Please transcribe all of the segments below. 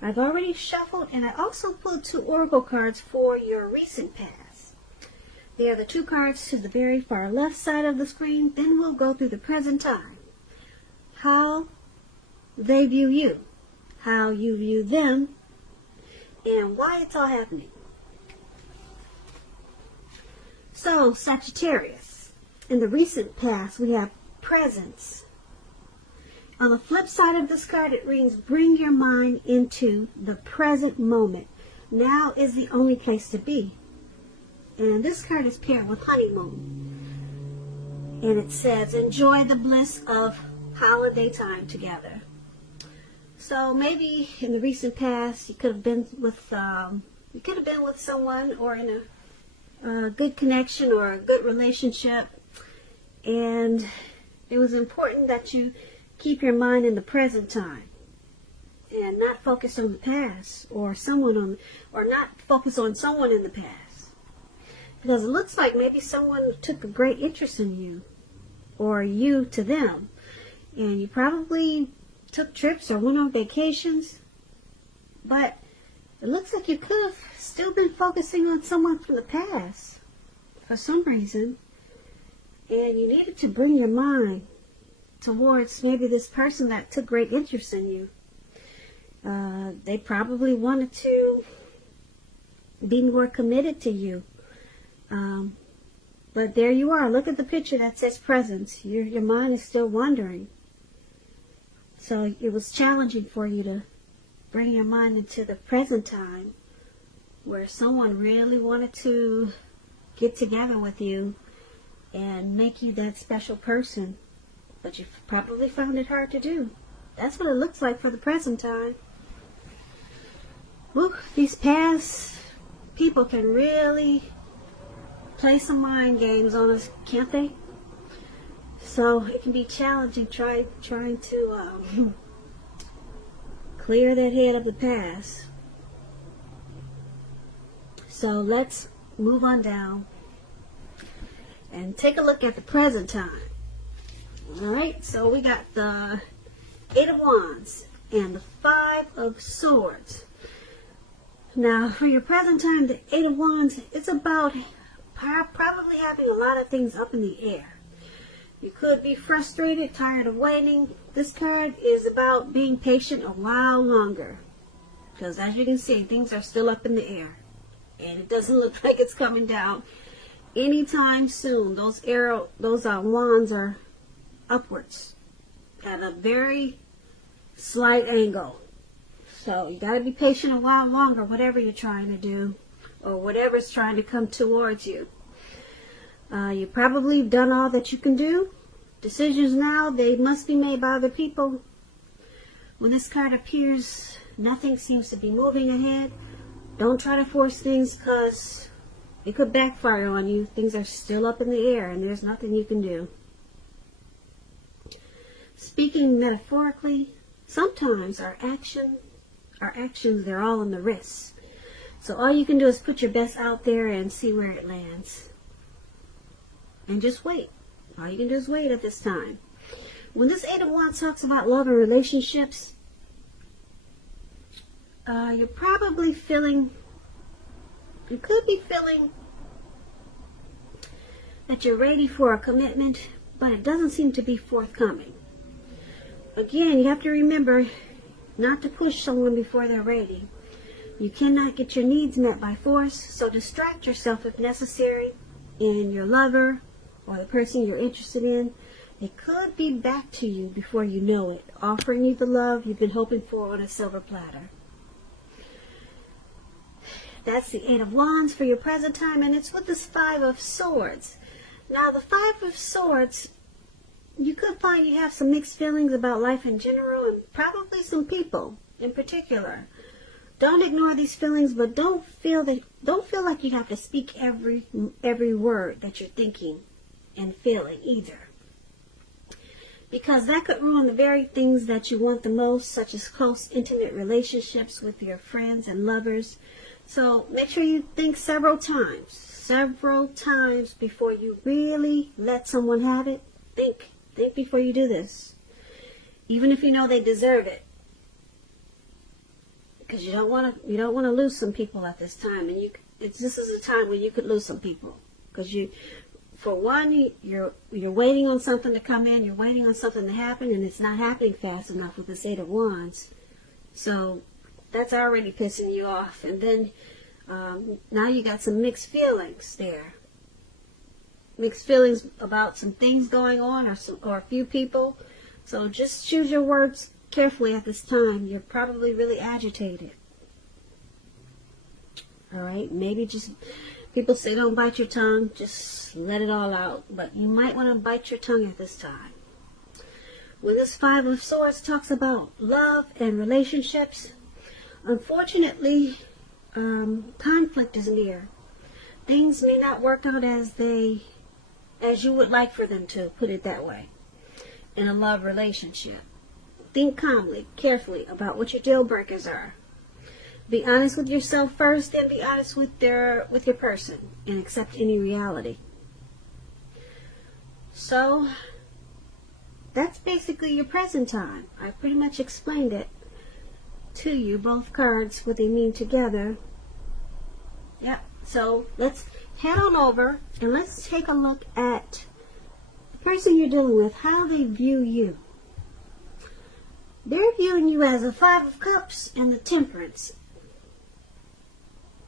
I've already shuffled, and I also pulled 2 oracle cards for your recent past. They are the 2 cards to the very far left side of the screen. Then we'll go through the present time. How they view you, how you view them, and why it's all happening. So, Sagittarius, in the recent past, we have presence. On the flip side of this card, it reads, bring your mind into the present moment. Now is the only place to be. And this card is paired with honeymoon. And it says, enjoy the bliss of holiday time together. So maybe in the recent past, you could have been with someone, or in a good connection or a good relationship, and it was important that you keep your mind in the present time and not focus on the past or not focus on someone in the past, because it looks like maybe someone took a great interest in you or you to them, and you probably took trips or went on vacations, but it looks like you could have still been focusing on someone from the past for some reason, and you needed to bring your mind towards maybe this person that took great interest in you. They probably wanted to be more committed to you, but there you are. Look at the picture that says presence. Your mind is still wandering. So it was challenging for you to bring your mind into the present time, where someone really wanted to get together with you and make you that special person. But you probably found it hard to do. That's what it looks like for the present time. Whew, these past people can really play some mind games on us, can't they? So it can be challenging trying to clear that head of the past. So let's move on down and take a look at the present time. Alright, so we got the 8 of Wands and the 5 of Swords. Now, for your present time, the 8 of Wands, it's about probably having a lot of things up in the air. You could be frustrated, tired of waiting. This card is about being patient a while longer, because as you can see, things are still up in the air, and it doesn't look like it's coming down anytime soon. Those wands are upwards at a very slight angle. So you got to be patient a while longer, whatever you're trying to do or whatever's trying to come towards you. You probably done all that you can do. Decisions now, they must be made by other people. When this card appears, nothing seems to be moving ahead. Don't try to force things, because it could backfire on you. Things are still up in the air and there's nothing you can do. Speaking metaphorically, sometimes our actions, they're all in the wrists. So all you can do is put your best out there and see where it lands. And just wait. All you can do is wait at this time. When this 8 of Wands talks about love and relationships, you're probably feeling, you could be feeling that you're ready for a commitment, but it doesn't seem to be forthcoming. Again, you have to remember not to push someone before they're ready. You cannot get your needs met by force, so distract yourself if necessary, and your lover or the person you're interested in, it could be back to you before you know it, offering you the love you've been hoping for on a silver platter. That's the 8 of Wands for your present time, and it's with this 5 of Swords. Now, the 5 of Swords, you could find you have some mixed feelings about life in general, and probably some people in particular. Don't ignore these feelings, but don't feel like you have to speak every word that you're thinking and feeling either, because that could ruin the very things that you want the most, such as close, intimate relationships with your friends and lovers. So make sure you think several times before you really let someone have it. Think before you do this, even if you know they deserve it. because you don't want to lose some people at this time, and this is a time when you could lose some people, because for one, you're waiting on something to come in, you're waiting on something to happen, and it's not happening fast enough with this Eight of Wands. So that's already pissing you off, and then now you got some mixed feelings there. Mixed feelings about some things going on, or a few people. So just choose your words carefully at this time. You're probably really agitated. All right, maybe just, people say don't bite your tongue, just let it all out. But you might want to bite your tongue at this time. When this Five of Swords talks about love and relationships, unfortunately, conflict is near. Things may not work out as you would like for them to, put it that way, in a love relationship. Think calmly, carefully about what your deal breakers are. Be honest with yourself first, then be honest with your person, and accept any reality. So that's basically your present time. I pretty much explained it to you, both cards, what they mean together. Yep. So let's head on over and let's take a look at the person you're dealing with, how they view you. They're viewing you as a Five of Cups and the Temperance.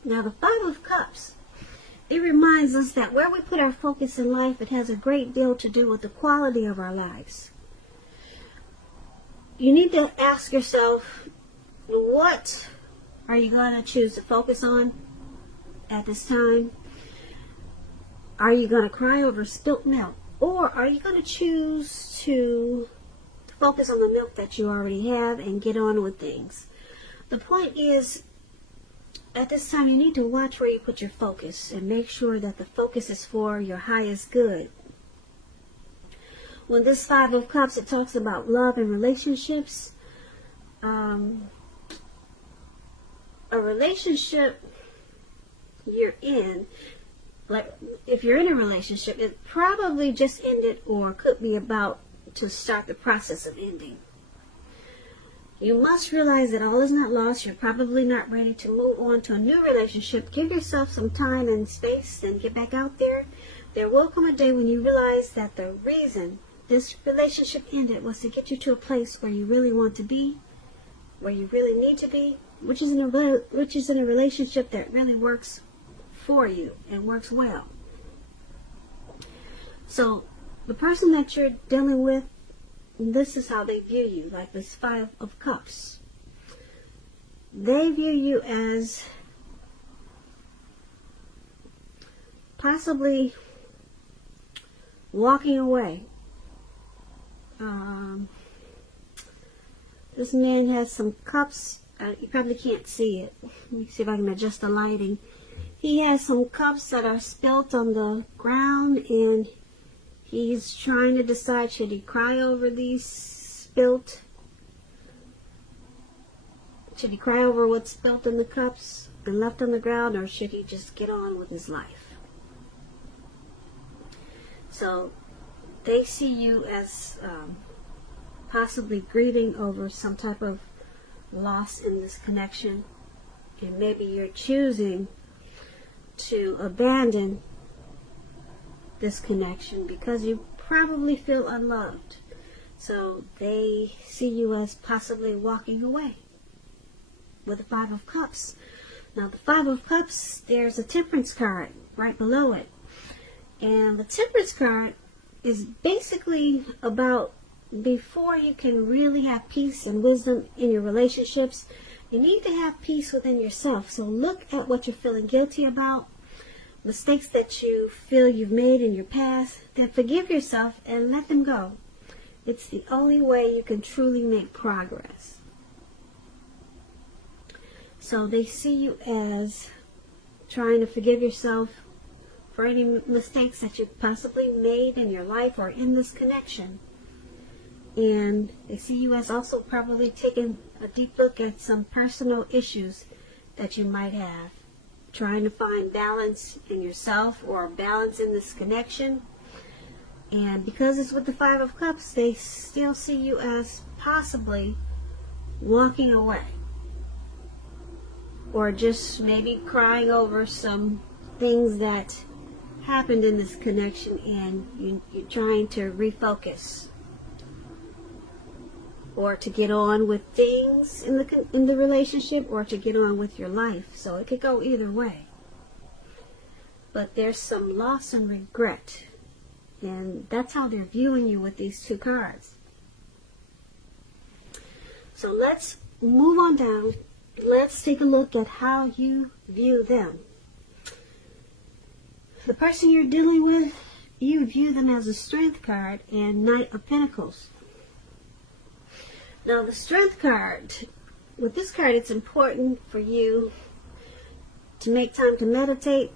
Now the Five of Cups, it reminds us that where we put our focus in life, it has a great deal to do with the quality of our lives. You need to ask yourself, what are you going to choose to focus on at this time? Are you going to cry over spilt milk? Or are you going to choose to focus on the milk that you already have and get on with things? The point is, at this time, you need to watch where you put your focus and make sure that the focus is for your highest good. When this Five of Cups, it talks about love and relationships. A relationship you're in, like if you're in a relationship, it probably just ended or could be about to start the process of ending. You must realize that all is not lost. You're probably not ready to move on to a new relationship. Give yourself some time and space and get back out there. There will come a day when you realize that the reason this relationship ended was to get you to a place where you really want to be, where you really need to be, which is in a relationship that really works for you and works well. So the person that you're dealing with, this is how they view you, like this Five of Cups. They view you as possibly walking away. This man has some cups. You probably can't see it. Let me see if I can adjust the lighting. He has some cups that are spilt on the ground, and he's trying to decide, should he cry over these spilt? Should he cry over what's spilt in the cups and left on the ground, or should he just get on with his life? So they see you as possibly grieving over some type of loss in this connection, and maybe you're choosing to abandon this connection because you probably feel unloved. So they see you as possibly walking away with the Five of Cups. Now the Five of Cups, there's a Temperance card right below it, and the Temperance card is basically about, before you can really have peace and wisdom in your relationships, you need to have peace within yourself. So look at what you're feeling guilty about, mistakes that you feel you've made in your past, then forgive yourself and let them go. It's the only way you can truly make progress. So they see you as trying to forgive yourself for any mistakes that you've possibly made in your life or in this connection. And they see you as also probably taking a deep look at some personal issues that you might have, trying to find balance in yourself or balance in this connection. And because it's with the Five of Cups, they still see you as possibly walking away. or just maybe crying over some things that happened in this connection, and you're trying to refocus or to get on with things in the relationship, or to get on with your life. So it could go either way. But there's some loss and regret, and that's how they're viewing you with these two cards. So let's move on down. Let's take a look at how you view them. The person you're dealing with, you view them as a Strength card and Knight of Pentacles. Now the Strength card, with this card, it's important for you to make time to meditate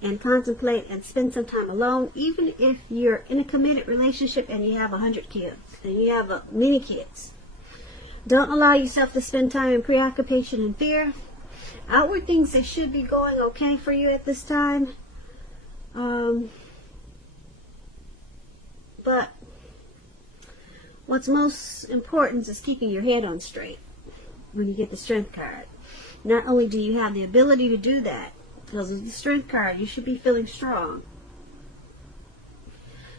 and contemplate and spend some time alone, even if you're in a committed relationship and you have 100 kids and you have many kids. Don't allow yourself to spend time in preoccupation and fear. Outward things that should be going okay for you at this time. But what's most important is keeping your head on straight when you get the Strength card. Not only do you have the ability to do that, because of the Strength card, you should be feeling strong,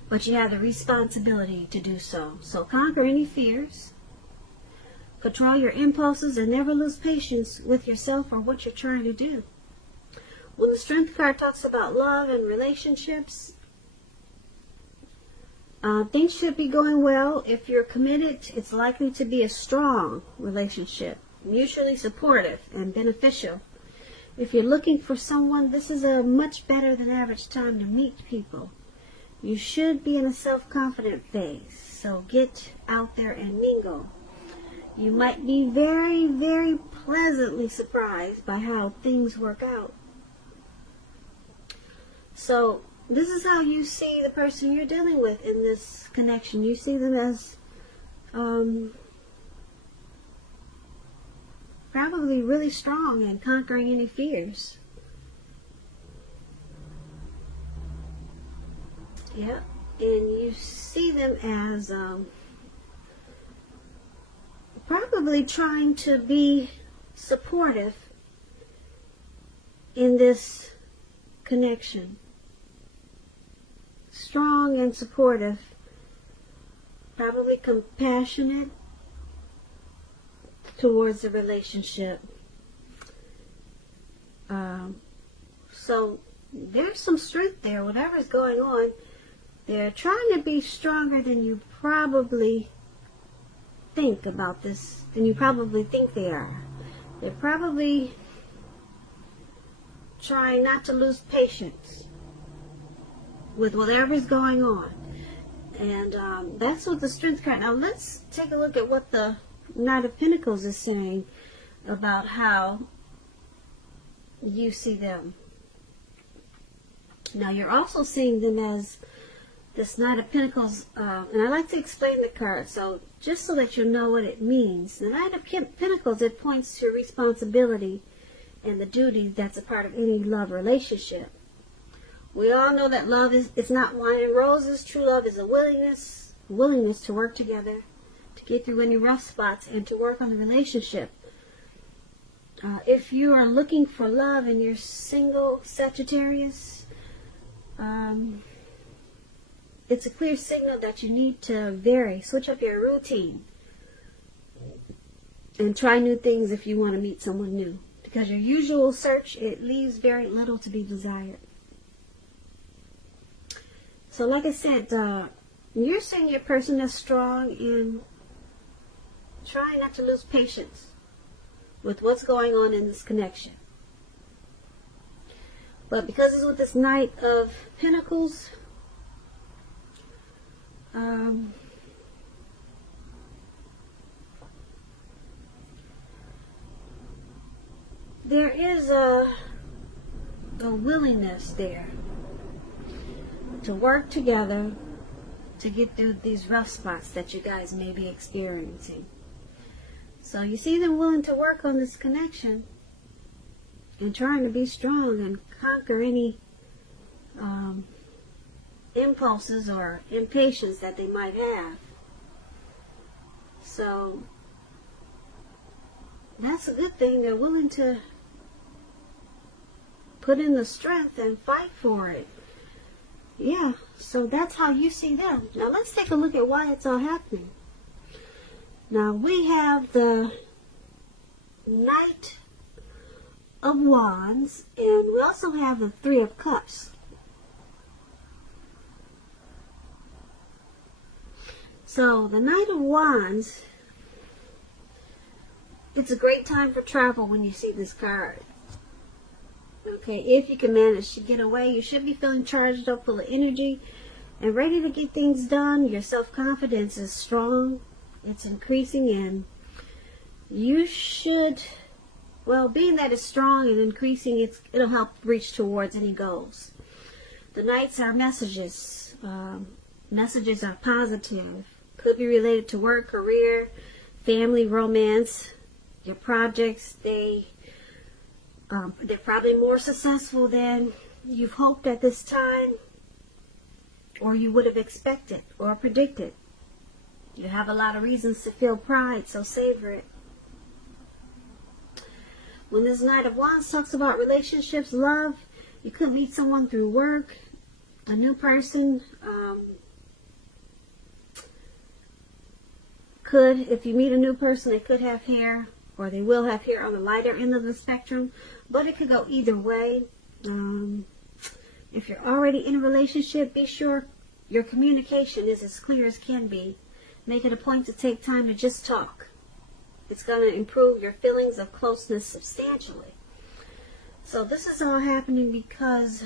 but you have the responsibility to do so. So conquer any fears. Control your impulses and never lose patience with yourself or what you're trying to do. When the Strength card talks about love and relationships, things should be going well. If you're committed, it's likely to be a strong relationship, mutually supportive and beneficial. If you're looking for someone, this is a much better than average time to meet people. You should be in a self-confident phase, so get out there and mingle. You might be very, very pleasantly surprised by how things work out. So this is how you see the person you're dealing with in this connection. You see them as probably really strong and conquering any fears. Yeah, and you see them as probably trying to be supportive in this connection. Strong and supportive, probably compassionate towards the relationship. So there's some strength there, whatever's going on. They're trying to be stronger than you probably think about this, than you probably think they are. They're probably trying not to lose patience with whatever's going on. And that's what the Strength card. Now let's take a look at what the Knight of Pentacles is saying about how you see them. Now you're also seeing them as this Knight of Pentacles, and I like to explain the card, so just so that you know what it means. The Knight of Pentacles, it points to responsibility and the duty that's a part of any love relationship. We all know that love it's not wine and roses. True love is a willingness to work together, to get through any rough spots, and to work on the relationship. If you are looking for love and you're single, Sagittarius, it's a clear signal that you need to switch up your routine and try new things if you want to meet someone new. Because your usual search, it leaves very little to be desired. So like I said, you're seeing your person as strong and trying not to lose patience with what's going on in this connection. But because it's with this Knight of Pentacles, there is a willingness there to work together to get through these rough spots that you guys may be experiencing. So you see them willing to work on this connection and trying to be strong and conquer any impulses or impatience that they might have. So that's a good thing. They're willing to put in the strength and fight for it. Yeah, so that's how you see them. Now let's take a look at why it's all happening. Now we have the Knight of Wands, and we also have the Three of Cups. So the Knight of Wands, it's a great time for travel when you see this card. Okay, if you can manage to get away, you should be feeling charged up, full of energy, and ready to get things done. Your self-confidence is strong. It's increasing, and you should, well, being that it's strong and increasing, it'll help reach towards any goals. The Knights are messages. Messages are positive. Could be related to work, career, family, romance, your projects. They're probably more successful than you've hoped at this time, or you would have expected or predicted. You have a lot of reasons to feel pride, so savor it. When this Knight of Wands talks about relationships, love, you could meet someone through work, a new person. If you meet a new person, they could have hair, or they will have hair on the lighter end of the spectrum, but it could go either way. If you're already in a relationship, be sure your communication is as clear as can be. Make it a point to take time to just talk. It's going to improve your feelings of closeness substantially. So this is all happening because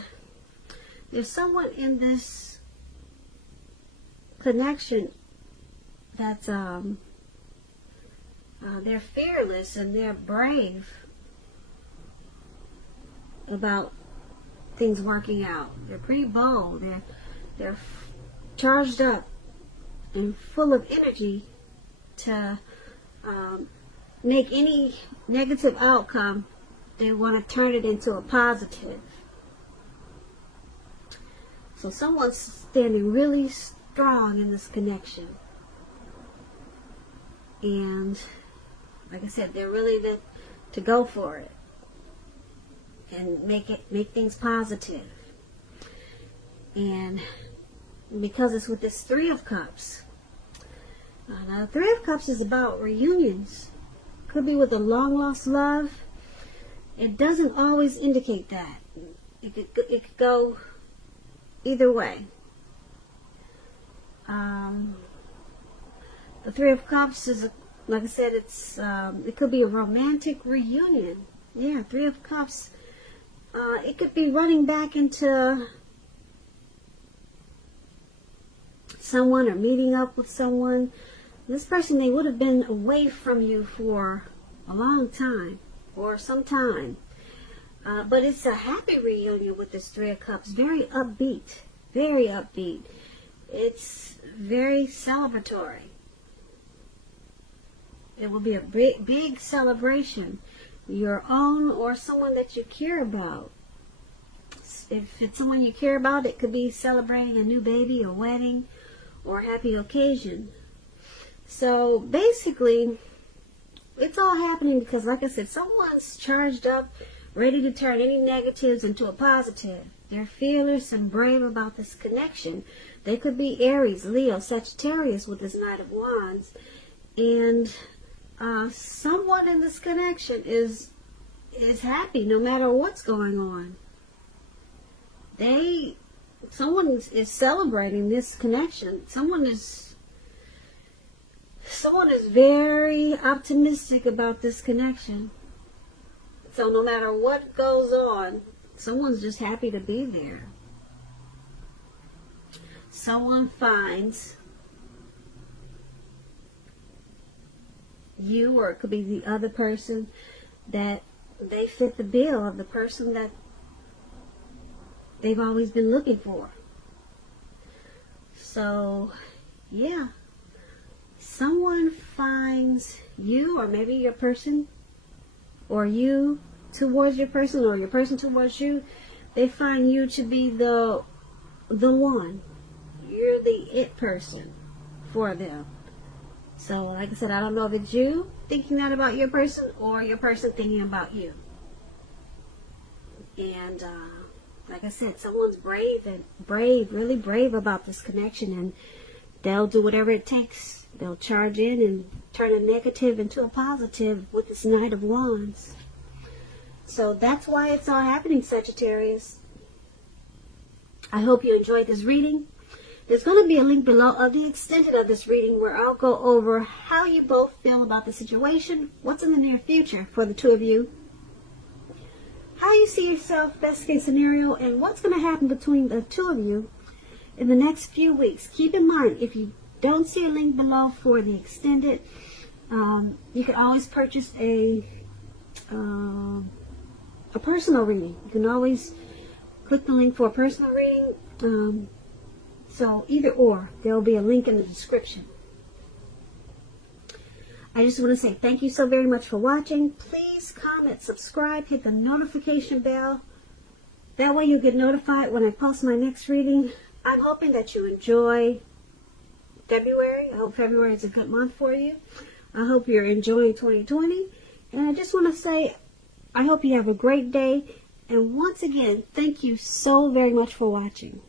there's someone in this connection that's they're fearless and they're brave about things working out. They're pretty bold. They're charged up and full of energy to make any negative outcome. They want to turn it into a positive. So someone's standing really strong in this connection. And like I said, they're really to go for it and make things positive. And because it's with this Three of Cups. Now the Three of Cups is about reunions. Could be with a long lost love. It doesn't always indicate that. It could go either way. The Three of Cups is, like I said, it could be a romantic reunion. Yeah, Three of Cups. It could be running back into someone or meeting up with someone. This person, they would have been away from you for a long time or some time. But it's a happy reunion with this Three of Cups. Very upbeat. Very upbeat. It's very celebratory. It will be a big celebration. Your own or someone that you care about. If it's someone you care about, it could be celebrating a new baby, a wedding, or a happy occasion. So basically, it's all happening because, like I said, someone's charged up, ready to turn any negatives into a positive. They're fearless and brave about this connection. They could be Aries, Leo, Sagittarius with this Knight of Wands. And someone in this connection is happy no matter what's going on. Someone is celebrating this connection. Someone is very optimistic about this connection. So no matter what goes on, someone's just happy to be there. Someone finds you, or it could be the other person, that they fit the bill of the person that they've always been looking for. So, yeah. Someone finds you, or maybe your person, or you towards your person, or your person towards you. They find you to be the one. You're the it person for them. So, like I said, I don't know if it's you thinking that about your person, or your person thinking about you. And like I said, someone's really brave about this connection, and they'll do whatever it takes. They'll charge in and turn a negative into a positive with this Knight of Wands. So that's why it's all happening, Sagittarius. I hope you enjoyed this reading. There's going to be a link below of the extended of this reading where I'll go over how you both feel about the situation, what's in the near future for the two of you, how you see yourself, best case scenario, and what's going to happen between the two of you in the next few weeks. Keep in mind, if you don't see a link below for the extended, you can always purchase a personal reading. You can always click the link for a personal reading. So either or, there will be a link in the description. I just want to say thank you so very much for watching. Please comment, subscribe, hit the notification bell. That way you'll get notified when I post my next reading. I'm hoping that you enjoy February. I hope February is a good month for you. I hope you're enjoying 2020. And I just want to say, I hope you have a great day. And once again, thank you so very much for watching.